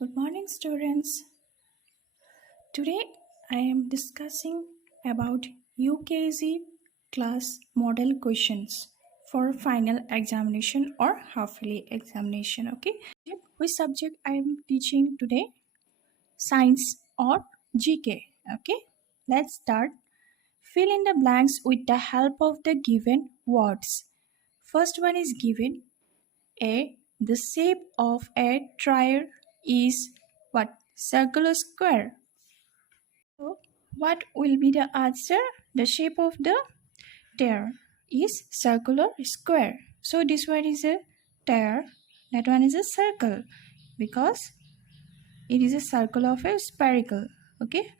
Good morning, students. Today I am discussing about UKG class model questions for final examination or half-yearly examination. Okay, which subject I am teaching today? Science or GK. Okay, let's start. Fill in the blanks with the help of the given words. First one is given. A. The shape of a tire is what? Circle or square? So, what will be the answer? The shape of the tire is circular square. So, this one is a tire, that one is a circle because it is a circle of a spherical. Okay,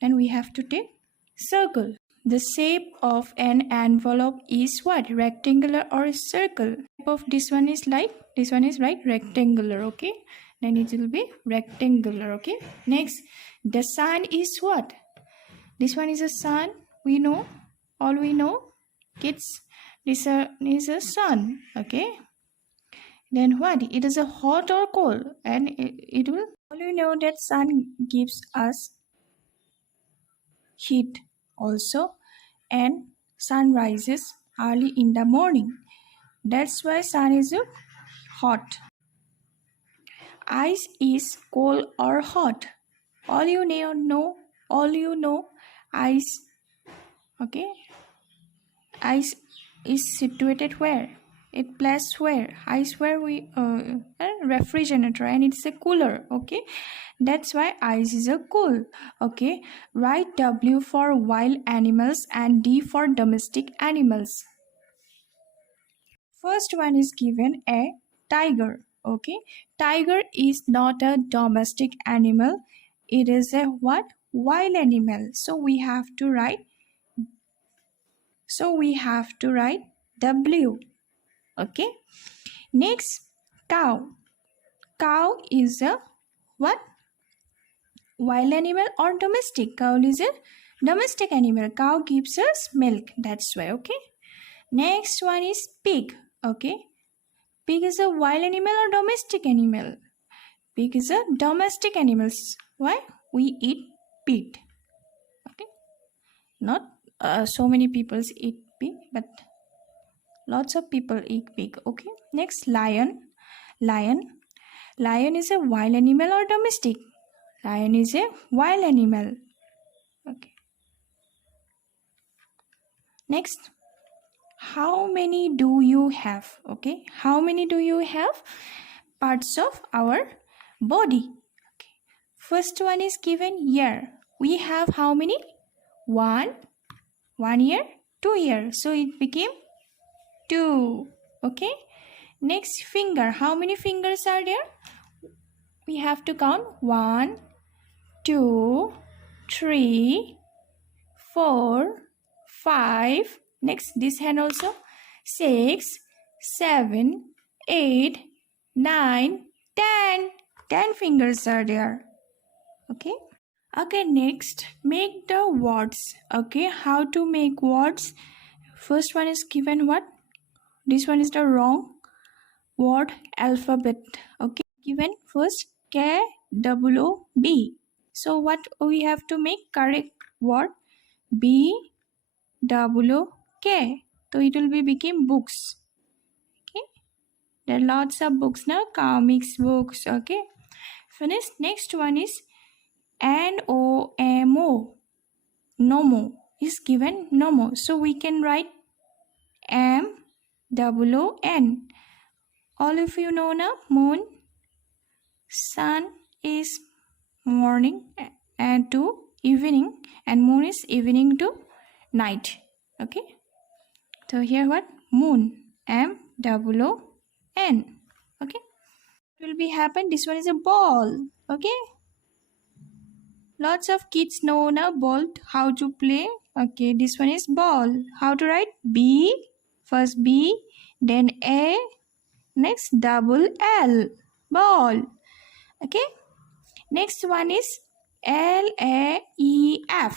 then we have to take circle. The shape of an envelope is what? Rectangular or circle? Shape of this one is like, this one is right, rectangular. Okay, then it will be rectangular. Okay, next, the sun is what? This one is a sun. We know, all we know, kids, this is a sun. Okay, then what? It is a hot or cold, and it will, all we know that sun gives us heat also, and sun rises early in the morning. That's why sun is hot. Ice is cold or hot. All you know, ice. Okay, ice is situated where? It places where? Ice where we refrigerator, and it's a cooler. Okay, that's why ice is a cool. Okay, write W for wild animals and D for domestic animals. First one is given a tiger. Okay, tiger is not a domestic animal. It is a what? Wild animal. So we have to write. W. Okay. Next, cow. Cow is a what? Wild animal or domestic? Cow is a domestic animal. Cow gives us milk. That's why. Okay. Next one is pig. Okay. Pig is a wild animal or domestic animal? Pig is a domestic animal. Why? We eat pig. Okay. Not so many people eat pig, but lots of people eat pig. Okay. Next, lion. Lion is a wild animal or domestic? Lion is a wild animal. Okay. Next, how many do you have? Okay. How many do you have? Parts of our body. Okay. First one is given year. We have how many? 1 year, 2 years. So it became 2. Okay. Next, finger. How many fingers are there? We have to count 1, 2, 3, 4, 5. Next, this hand also 6, 7, 8, 9, 10. 10 fingers are there. Okay. Okay, next, make the words. Okay, how to make words? First one is given what? This one is the wrong word alphabet. Okay, given first KWB. So what we have to make? Correct word BWK. So it will be become books. Okay, there are lots of books now, comics books. Okay, finished. Next one is NOMO. Nomo is given Nomo. So we can write MOON. All of you know now, moon. Sun is morning and to evening, and moon is evening to night. Okay. So here what? Moon. MOON. Okay. It will be happen. This one is a ball. Okay. Lots of kids know now ball, how to play. Okay, this one is ball. How to write? B. First B, then A, next double L. Ball. Okay. Next one is LAEF.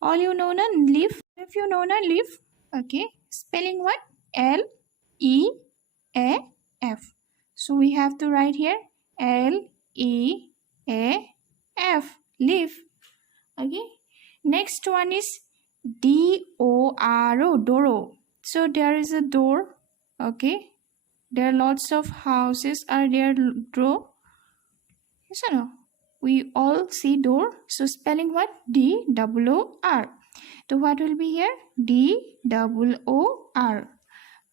All you know na leaf. If you know na leaf. Okay. Spelling what? LEAF. So we have to write here LEAF. L-E-A-F, leaf. Okay, next one is D-O-R-O, Doro. So there is a door. Okay, there are lots of houses are there. Draw. Yes or no? We all see door. So spelling what? D-O-O-R. So what will be here? D-O-O-R.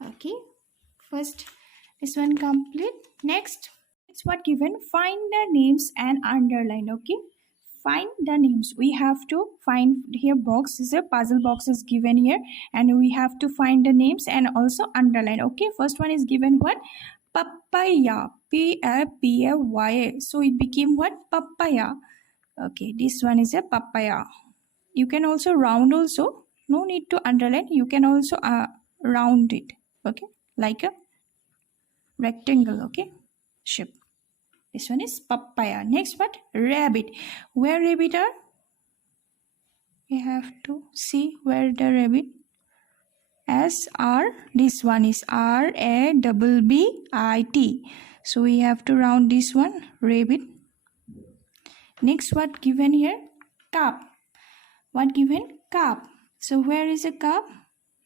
Okay, first this one complete. Next, it's what given. Find the names and underline. Okay, find the names. We have to find here. Box is a puzzle box is given here, and we have to find the names and also underline. Okay, first one is given what? Papaya, P-A-P-A-Y-A. So it became what? Papaya. Okay, this one is a papaya. You can also round also. No need to underline. You can also round it. Okay, like a rectangle. Okay, shape. This one is papaya. Next what? Rabbit. Where rabbit are? We have to see where the rabbit. S-R. This one is R-A-B-B-I-T. So we have to round this one. Rabbit. Next what given here? Cup. What given? Cup. So where is a cup?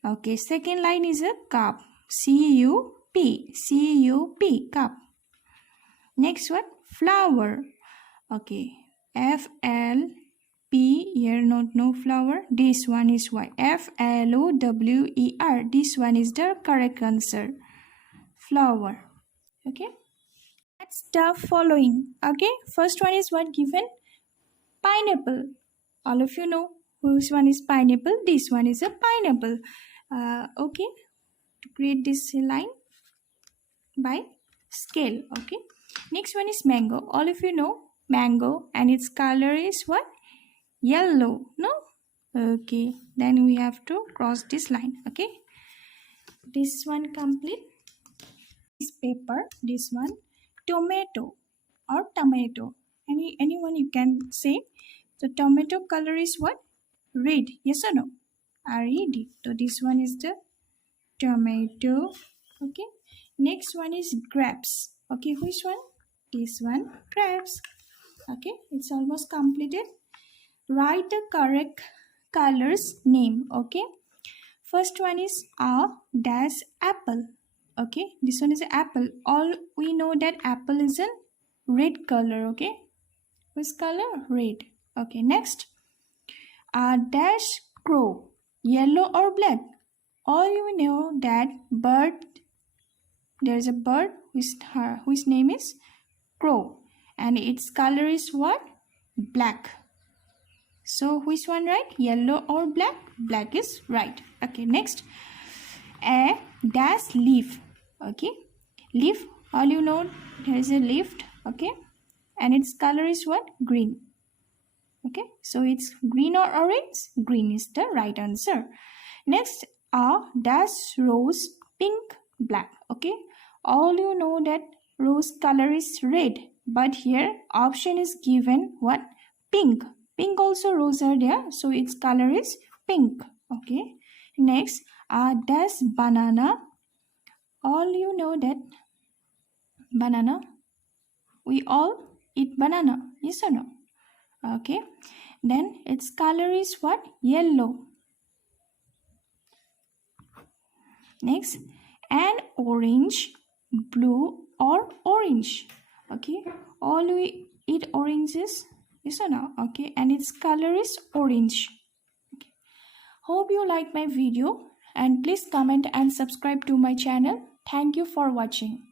Okay, second line is a cup. C-U-P. C-U-P. Cup. Next one? Flower. Okay. F-L-P. Here no flower. This one is what? F-L-O-W-E-R. This one is the correct answer. Flower. Okay. Let's the following. Okay. First one is what given? Pineapple. All of you know which one is pineapple. This one is a pineapple. Okay. To create this line by scale. Okay. Next one is mango. All of you know mango, and its color is what? Yellow. No? Okay. Then we have to cross this line. Okay. This one complete. This paper. This one. Tomato or tomato. Anyone you can say. So tomato color is what? Red. Yes or no? R-E-D. So this one is the tomato. Okay. Next one is grapes. Okay. Which one? This one. Grapes. Okay. It's almost completed. Write the correct color's name. Okay. First one is a dash apple. Okay. This one is apple. All we know that apple is a red color. Okay. Which color? Red. Okay. Next. A dash crow. Yellow or black? All you know that bird. There is a bird whose name is crow, and its color is what? Black. So which one right? Yellow or black? Black is right. Okay. Next. A dash leaf. Okay. Leaf. All you know there is a leaf. Okay. And its color is what? Green. Okay. So it's green or orange? Green is the right answer. Next. A dash rose pink black. Okay. All you know that rose color is red, but here option is given what? Pink. Pink also rose are there, so its color is pink. Okay. Next, a dash banana. All you know that banana. We all eat banana. Yes or no? Okay. Then its color is what? Yellow. Next, an orange, blue or orange. Okay. All we eat oranges. Yes or no? Okay. And its color is orange. Okay. Hope you like my video, and please comment and subscribe to my channel. Thank you for watching.